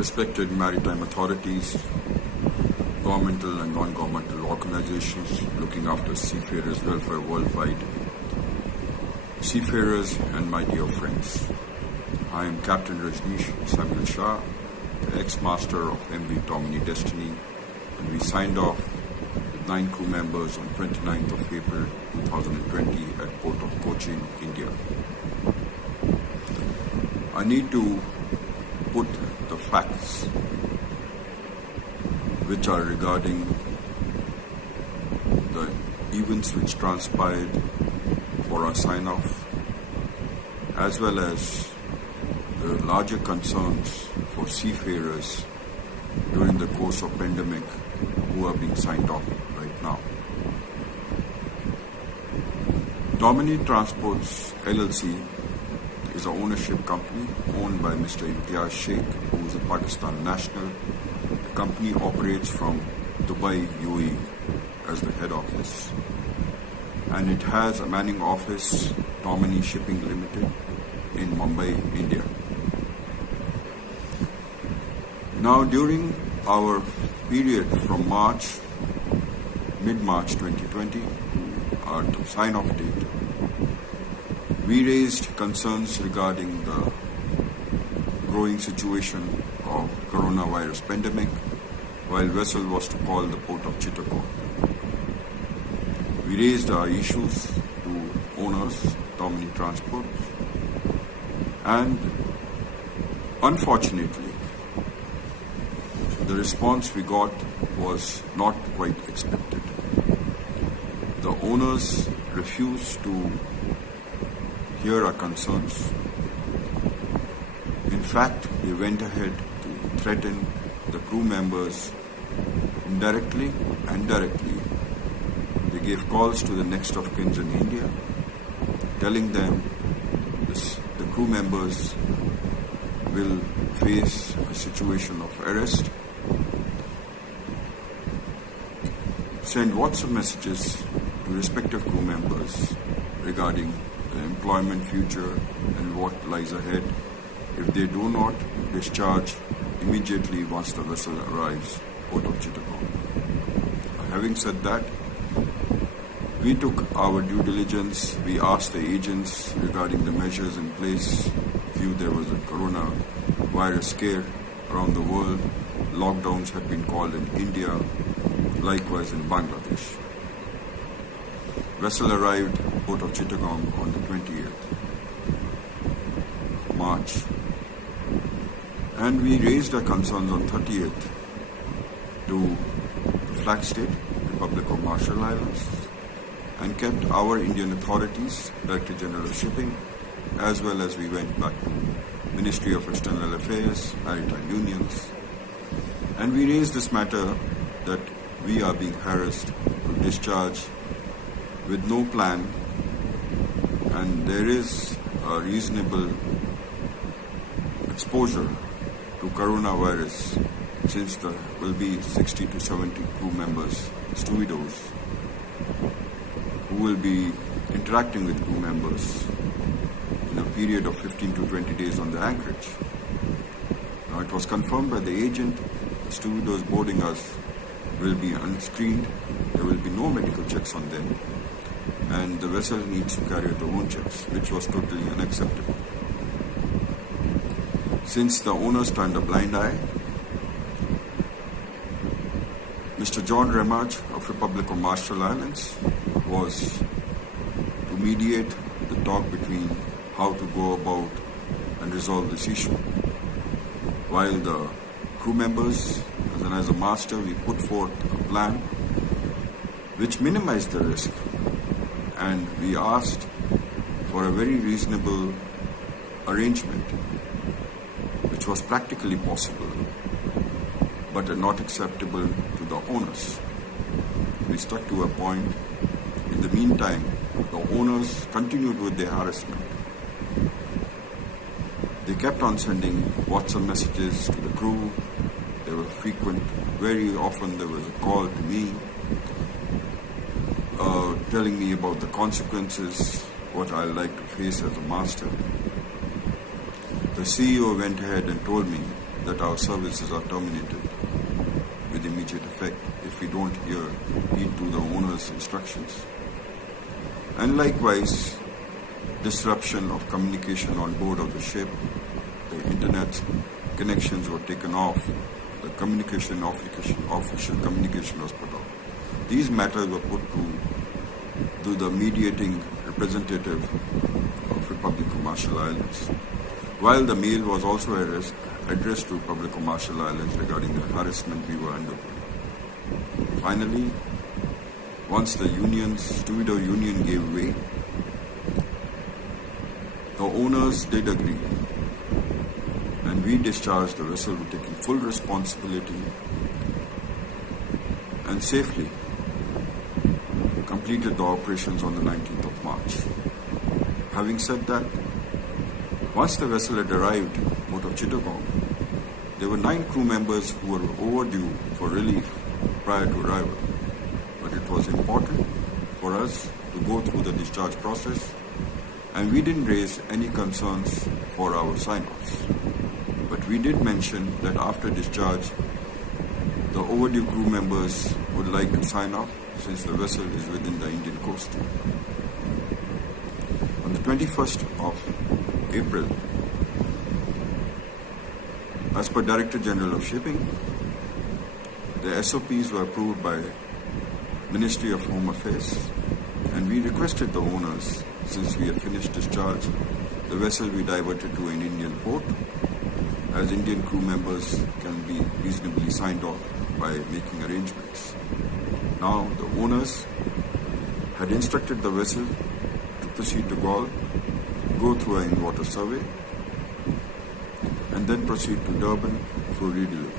respected maritime authorities, governmental and non-governmental organizations looking after seafarers' welfare worldwide, seafarers and my dear friends. I am Captain Rajneesh Samuel Shah, the ex-master of MV Tomini Destiny, and we signed off with 9 crew members on 29th of April 2020 at Port of Cochin, India. I need to put the facts which are regarding the events which transpired for our sign-off, as well as the larger concerns for seafarers during the course of pandemic who are being signed off right now. Tomini Transports LLC is an ownership company owned by Mr. Imtiaz Sheikh, who is a Pakistan national. The company operates from Dubai, UAE as the head office. And it has a manning office, Tomini Shipping Limited, in Mumbai, India. Now, during our period from mid-March 2020, our sign-off date, we raised concerns regarding the growing situation of coronavirus pandemic while vessel was to call the port of Chittagong. We raised our issues to owners, Tomini Transport, and unfortunately, the response we got was not quite expected. The owners refused to hear our concerns. In fact, they went ahead to threaten the crew members indirectly and directly. They gave calls to the next of kin in India, telling them the crew members will face a situation of arrest. Send WhatsApp messages to respective crew members regarding the employment future and what lies ahead if they do not discharge immediately once the vessel arrives Port of Chittagong. Having said that, we took our due diligence. We asked the agents regarding the measures in place. Viewed there was a coronavirus scare around the world. Lockdowns had been called in India, likewise in Bangladesh. Vessel arrived Port of Chittagong on the 28th of March, and we raised our concerns on 30th to the flag state, Republic of Marshall Islands, and kept our Indian authorities, Director General of Shipping, as well as we went back to Ministry of External Affairs, Maritime Unions, and we raised this matter that we are being harassed to discharge with no plan, and there is a reasonable exposure to coronavirus since there will be 60 to 70 crew members, stevedots, who will be interacting with crew members in a period of 15 to 20 days on the anchorage. Now, it was confirmed by the agent, the stevedots boarding us will be unscreened, there will be no medical checks on them, and the vessel needs to carry their own checks, which was totally unacceptable. Since the owners turned a blind eye, Mr. John Remach of Republic of Marshall Islands was to mediate the talk between how to go about and resolve this issue. While the crew members, as a master, we put forth a plan which minimized the risk, and we asked for a very reasonable arrangement which was practically possible but not acceptable to the owners. We stuck to a point. In the meantime, the owners continued with their harassment. They kept on sending WhatsApp messages to the crew. They were frequent. Very often there was a call to me telling me about the consequences, what I like to face as a master. The CEO went ahead and told me that our services are terminated with immediate effect if we don't heed to the owner's instructions. And likewise, disruption of communication on board of the ship, the internet connections were taken off, the official communication was put off. These matters were put to the mediating representative of Republic of Marshall Islands, while the mail was also addressed to Republic of Marshall Islands regarding the harassment we were undergoing. Finally, once the stevedore union gave way, the owners did agree, and we discharged the vessel taking full responsibility and safely completed the operations on the 19th of March. Having said that, once the vessel had arrived out of Chittagong, there were 9 crew members who were overdue for relief prior to arrival. But it was important for us to go through the discharge process, and we didn't raise any concerns for our sign-offs. But we did mention that after discharge, the overdue crew members would like to sign off since the vessel is within the Indian coast. On the 21st of April, as per Director General of Shipping, the SOPs were approved by Ministry of Home Affairs, and we requested the owners, since we had finished discharge, the vessel be diverted to an Indian port, as Indian crew members can be reasonably signed off by making arrangements. Now, the owners had instructed the vessel to proceed to Gaul, go through an in-water survey, and then proceed to Durban for redelivery.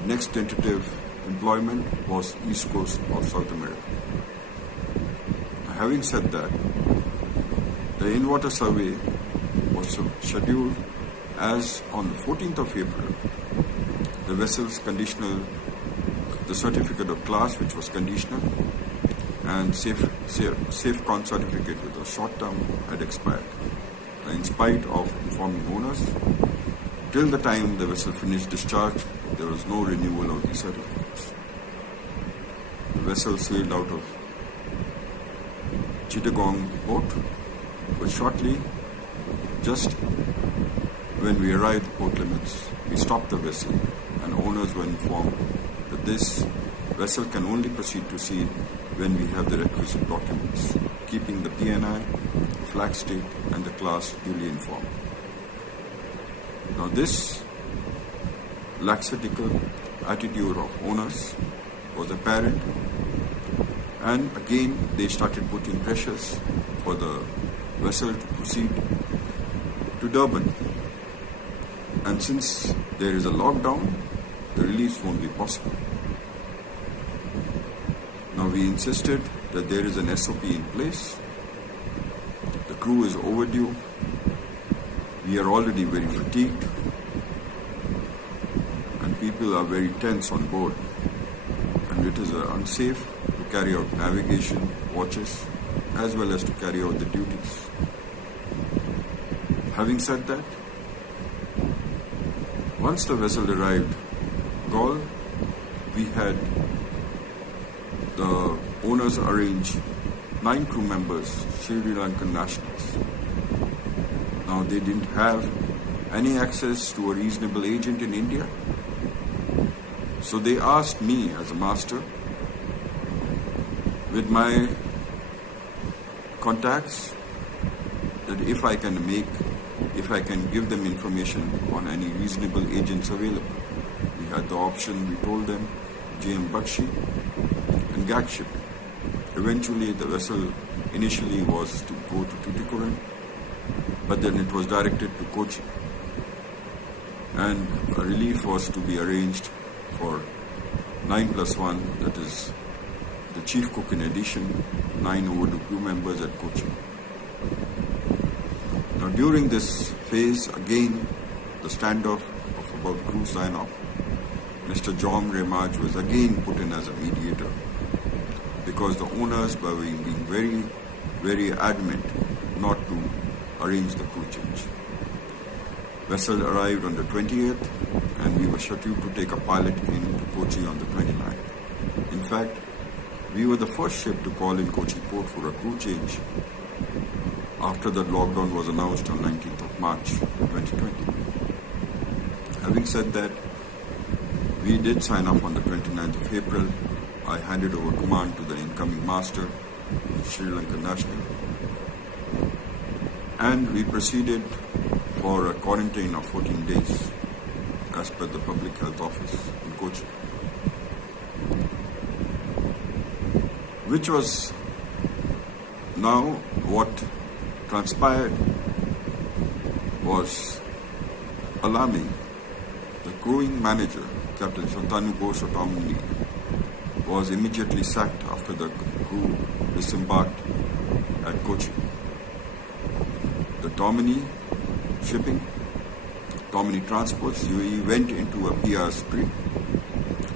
The next tentative employment was East Coast of South America. Having said that, the in-water survey was scheduled as on the 14th of April, the vessel's the certificate of class, which was conditional, and SafeCon certificate with a short term had expired. In spite of informing owners, till the time the vessel finished discharge, there was no renewal of these certificates. The vessel sailed out of Chittagong port, but shortly, just when we arrived at port limits, we stopped the vessel, and owners were informed that this vessel can only proceed to sea when we have the requisite documents, keeping the PNI, flag state, and the class duly informed. Now, this lackadaisical attitude of owners was apparent, and again they started putting pressures for the vessel to proceed to Durban. And since there is a lockdown, the release won't be possible. Now, we insisted that there is an SOP in place. The crew is overdue. We are already very fatigued, and people are very tense on board. And it is unsafe to carry out navigation watches as well as to carry out the duties. Having said that, once the vessel arrived Gaul, we had the owners arrange 9 crew members, Sri Lankan nationals. Now, they didn't have any access to a reasonable agent in India. So they asked me as a master, with my contacts, that if I can give them information on any reasonable agents available. We had the option, we told them, GM Bakshi and GAC shipping. Eventually, the vessel initially was to go to Tuticorin, but then it was directed to Kochi. And a relief was to be arranged for 9+1, that is the chief cook in addition, 9 overdue crew members at Kochi. Now, during this phase, again, the standoff of about crew sign-off, Mr. John Remaj was again put in as a mediator because the owners were being very, very adamant not to arrange the crew change. Vessel arrived on the 28th, and we were scheduled to take a pilot into Kochi on the 29th. In fact, we were the first ship to call in Kochi port for a crew change after the lockdown was announced on 19th of March 2020. Having said that, we did sign off on the 29th of April. I handed over command to the incoming master, the Sri Lankan national, and we proceeded for a quarantine of 14 days as per the Public Health Office in Kochi, which was now what transpired was alarming. The crewing manager, Captain Shantanu Ghosh of Tomini, was immediately sacked after the crew disembarked at Kochi. The Tomini shipping, Tomini Transports, UAE, went into a PR spree.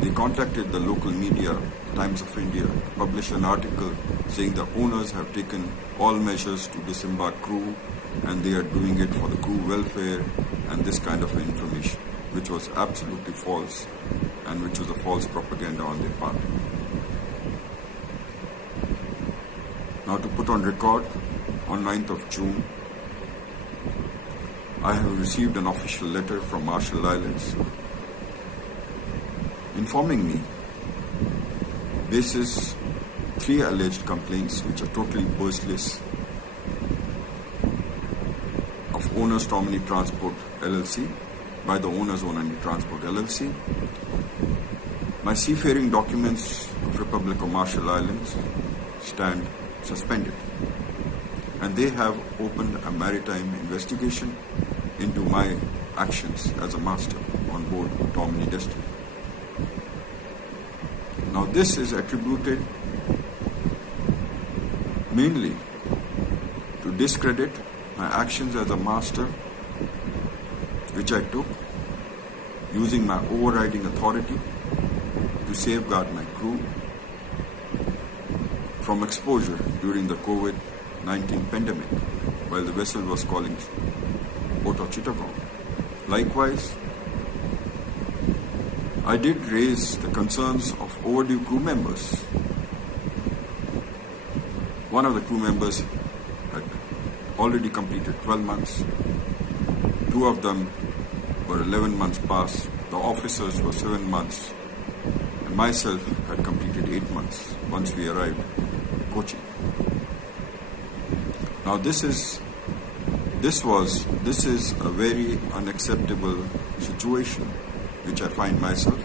They contacted the local media, Times of India, to publish an article saying the owners have taken all measures to disembark crew and they are doing it for the crew welfare and this kind of information, which was absolutely false and which was a false propaganda on their part. Now, to put on record, on 9th of June, I have received an official letter from Marshall Islands informing me basis 3 alleged complaints which are totally baseless of owners Tomini Transport LLC by the owners Tomini Transport LLC. My seafaring documents of Republic of Marshall Islands stand suspended, and they have opened a maritime investigation into my actions as a master on board Tomini Destiny. Now, this is attributed mainly to discredit my actions as a master, which I took using my overriding authority to safeguard my crew from exposure during the COVID-19 pandemic while the vessel was calling Port of Chittagong. Likewise, I did raise the concerns of overdue crew members. One of the crew members had already completed 12 months. 2 of them were 11 months past. The officers were 7 months. And myself had completed 8 months once we arrived in Kochi. Now this is a very unacceptable situation which I find myself.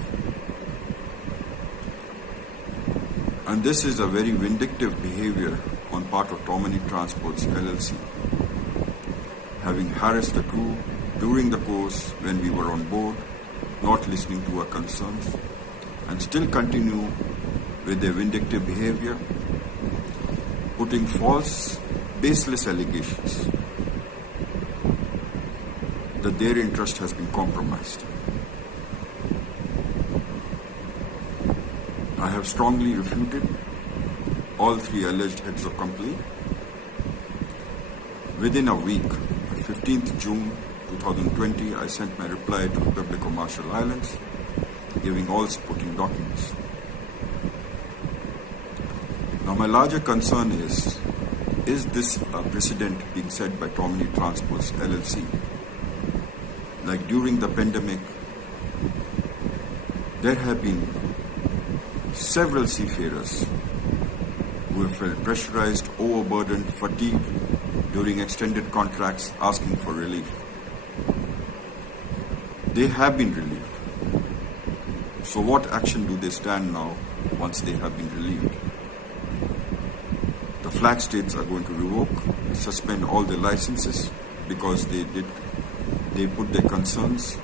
And this is a very vindictive behavior on part of Tomini Transports LLC, having harassed the crew during the course when we were on board, not listening to our concerns, and still continue with their vindictive behavior, putting false, baseless allegations that their interest has been compromised. I have strongly refuted all 3 alleged heads of complaint. Within a week, on 15th June 2020, I sent my reply to the Republic of Marshall Islands, giving all supporting documents. Now, my larger concern is this a precedent being set by Tomini Transports LLC? Like during the pandemic, there have been several seafarers who have felt pressurized, overburdened, fatigued during extended contracts asking for relief. They have been relieved. So what action do they stand now once they have been relieved? The flag states are going to revoke, suspend all their licenses because they put their concerns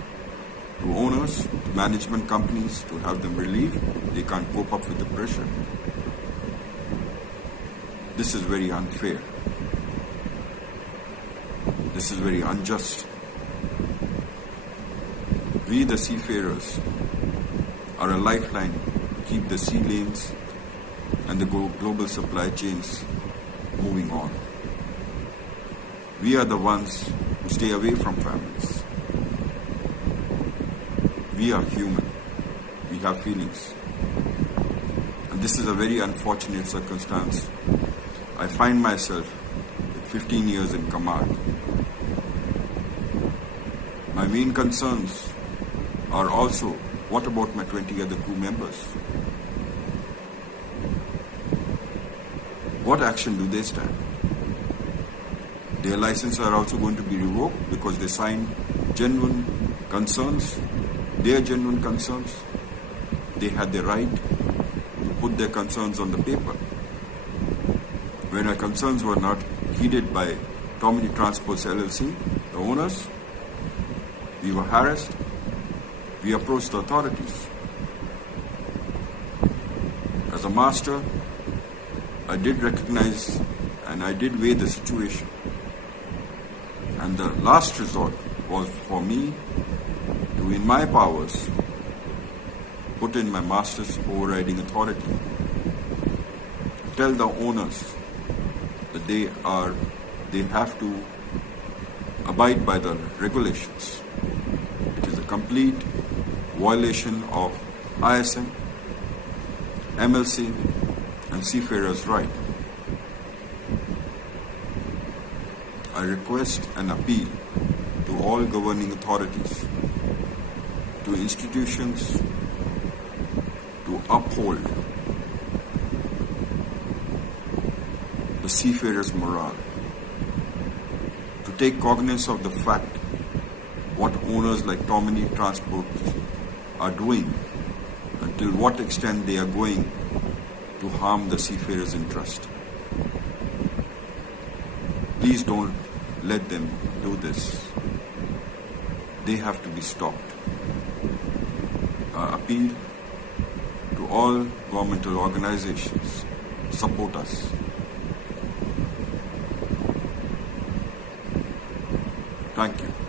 to owners, to management companies to have them relieved. They can't cope up with the pressure. This is very unfair. This is very unjust. We, the seafarers, are a lifeline to keep the sea lanes and the global supply chains moving on. We are the ones who stay away from families. We are human. We have feelings. And this is a very unfortunate circumstance. I find myself with 15 years in command. My main concerns are also, what about my 20 other crew members? What action do they stand? Their licenses are also going to be revoked because they signed genuine concerns, their genuine concerns. They had the right to put their concerns on the paper. When our concerns were not heeded by Tomini Transports LLC, the owners, we were harassed. We approached the authorities. As a master, I did recognize and I did weigh the situation. And the last resort was for me to, in my powers, put in my master's overriding authority. Tell the owners that they have to abide by the regulations. It is a complete violation of ISM, MLC, and Seafarers' right. I request and appeal to all governing authorities, to institutions, to uphold the seafarers' morale, to take cognizance of the fact what owners like Tomini Transport are doing, until what extent they are going to harm the seafarers' interest. Please don't let them do this. They have to be stopped. I appeal to all governmental organizations, support us. Thank you.